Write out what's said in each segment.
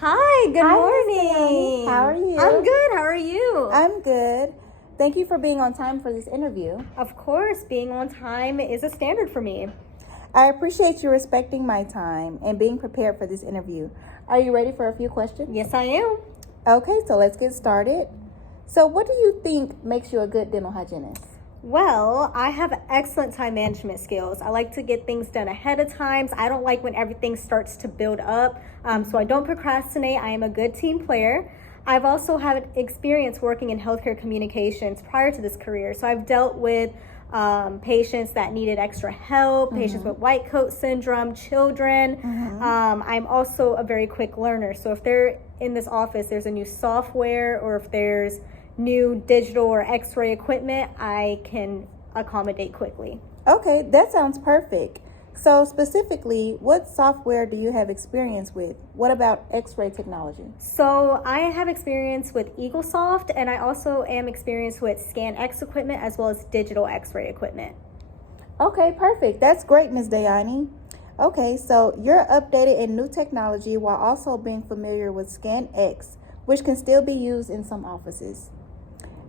Hi, good Hi, morning. Miss Dani. How are you? I'm good. How are you? I'm good. Thank you for being on time for this interview. Of course, being on time is a standard for me. I appreciate you respecting my time and being prepared for this interview. Are you ready for a few questions? Yes, I am. Okay, so let's get started. So what do you think makes you a good dental hygienist? Well, I have excellent time management skills. I like to get things done ahead of time. I don't like when everything starts to build up. So I don't procrastinate. I am a good team player. I've also had experience working in healthcare communications prior to this career. So I've dealt with patients that needed extra help, patients with white coat syndrome, children. I'm also a very quick learner. So if they're in this office, there's a new software, or if there's new digital or x-ray equipment, I can accommodate quickly. Okay, that sounds perfect. So specifically, what software do you have experience with? What about x-ray technology? So I have experience with EagleSoft, and I also am experienced with ScanX equipment as well as digital x-ray equipment. Okay, perfect. That's great, Ms. Dayani. Okay, so you're updated in new technology while also being familiar with ScanX, which can still be used in some offices.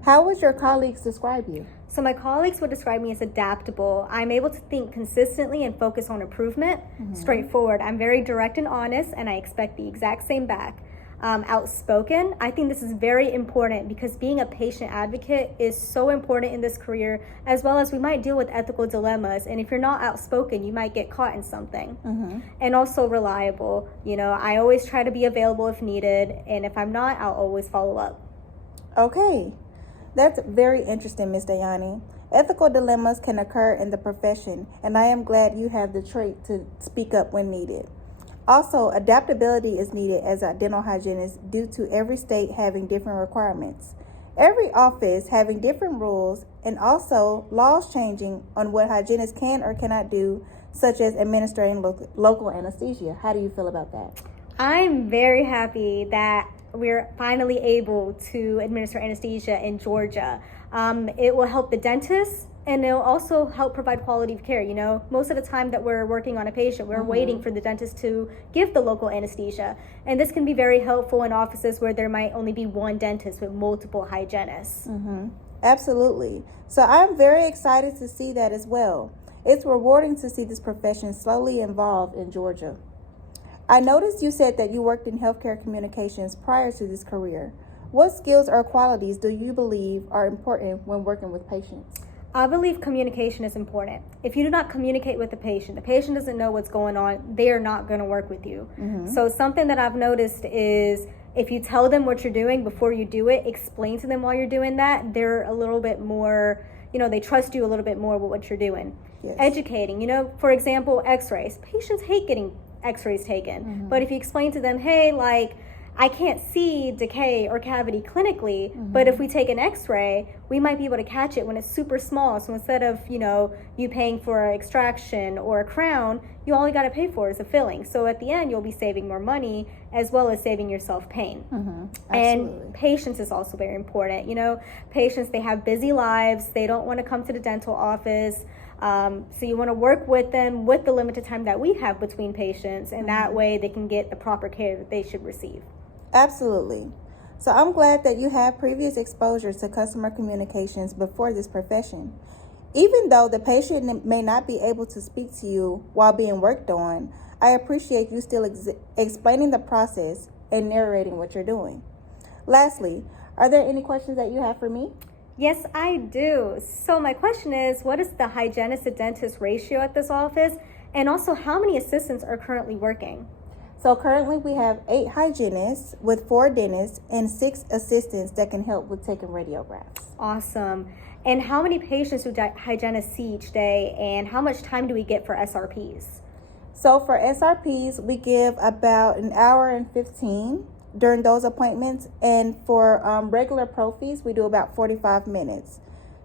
How would your colleagues describe you? So my colleagues would describe me as adaptable. I'm able to think consistently and focus on improvement. Straightforward. I'm very direct and honest, and I expect the exact same back. Outspoken. I think this is very important because being a patient advocate is so important in this career, as well as we might deal with ethical dilemmas. And if you're not outspoken, you might get caught in something. And also reliable. You know, I always try to be available if needed, and if I'm not, I'll always follow up. Okay, that's very interesting, Ms. Dayani. Ethical dilemmas can occur in the profession, and I am glad you have the trait to speak up when needed. Also, adaptability is needed as a dental hygienist due to every state having different requirements, every office having different rules, and also laws changing on what hygienists can or cannot do, such as administering local anesthesia. How do you feel about that? I'm very happy that we're finally able to administer anesthesia in Georgia. It will help the dentists, and it'll also help provide quality of care. You know, most of the time that we're working on a patient, we're waiting for the dentist to give the local anesthesia. And this can be very helpful in offices where there might only be one dentist with multiple hygienists. Absolutely. So I'm very excited to see that as well. It's rewarding to see this profession slowly evolve in Georgia. I noticed you said that you worked in healthcare communications prior to this career. What skills or qualities do you believe are important when working with patients? I believe communication is important. If you do not communicate with the patient doesn't know what's going on, they are not going to work with you. So something that I've noticed is if you tell them what you're doing before you do it, explain to them while you're doing that, they're a little bit more, they trust you a little bit more with what you're doing. Yes. Educating, for example, x-rays. Patients hate getting x-rays taken. But if you explain to them, hey, I can't see decay or cavity clinically, but if we take an x-ray, we might be able to catch it when it's super small. So instead of, you paying for an extraction or a crown, you all you got to pay for is a filling. So at the end, you'll be saving more money as well as saving yourself pain. And patience is also very important. Patients, they have busy lives. They don't want to come to the dental office. So you want to work with them with the limited time that we have between patients, and that way they can get the proper care that they should receive. Absolutely. So I'm glad that you have previous exposure to customer communications before this profession. Even though the patient may not be able to speak to you while being worked on, I appreciate you still explaining the process and narrating what you're doing. Lastly, are there any questions that you have for me? Yes, I do. So my question is, what is the hygienist to dentist ratio at this office? And also, how many assistants are currently working? So currently we have 8 hygienists with 4 dentists and 6 assistants that can help with taking radiographs. Awesome. And how many patients do hygienists see each day, and how much time do we get for SRPs? So for SRPs, we give about an hour and 15 during those appointments, and for regular prophies, we do about 45 minutes.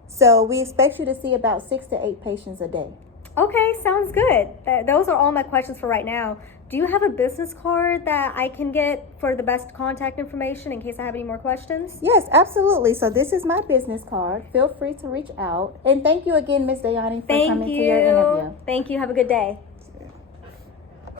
So we expect you to see about 6 to 8 patients a day. Okay, sounds good. Those are all my questions for right now. Do you have a business card that I can get for the best contact information in case I have any more questions? Yes, absolutely. So this is my business card. Feel free to reach out. And thank you again, Ms. Dayani, for coming to your interview. Thank you. Have a good day.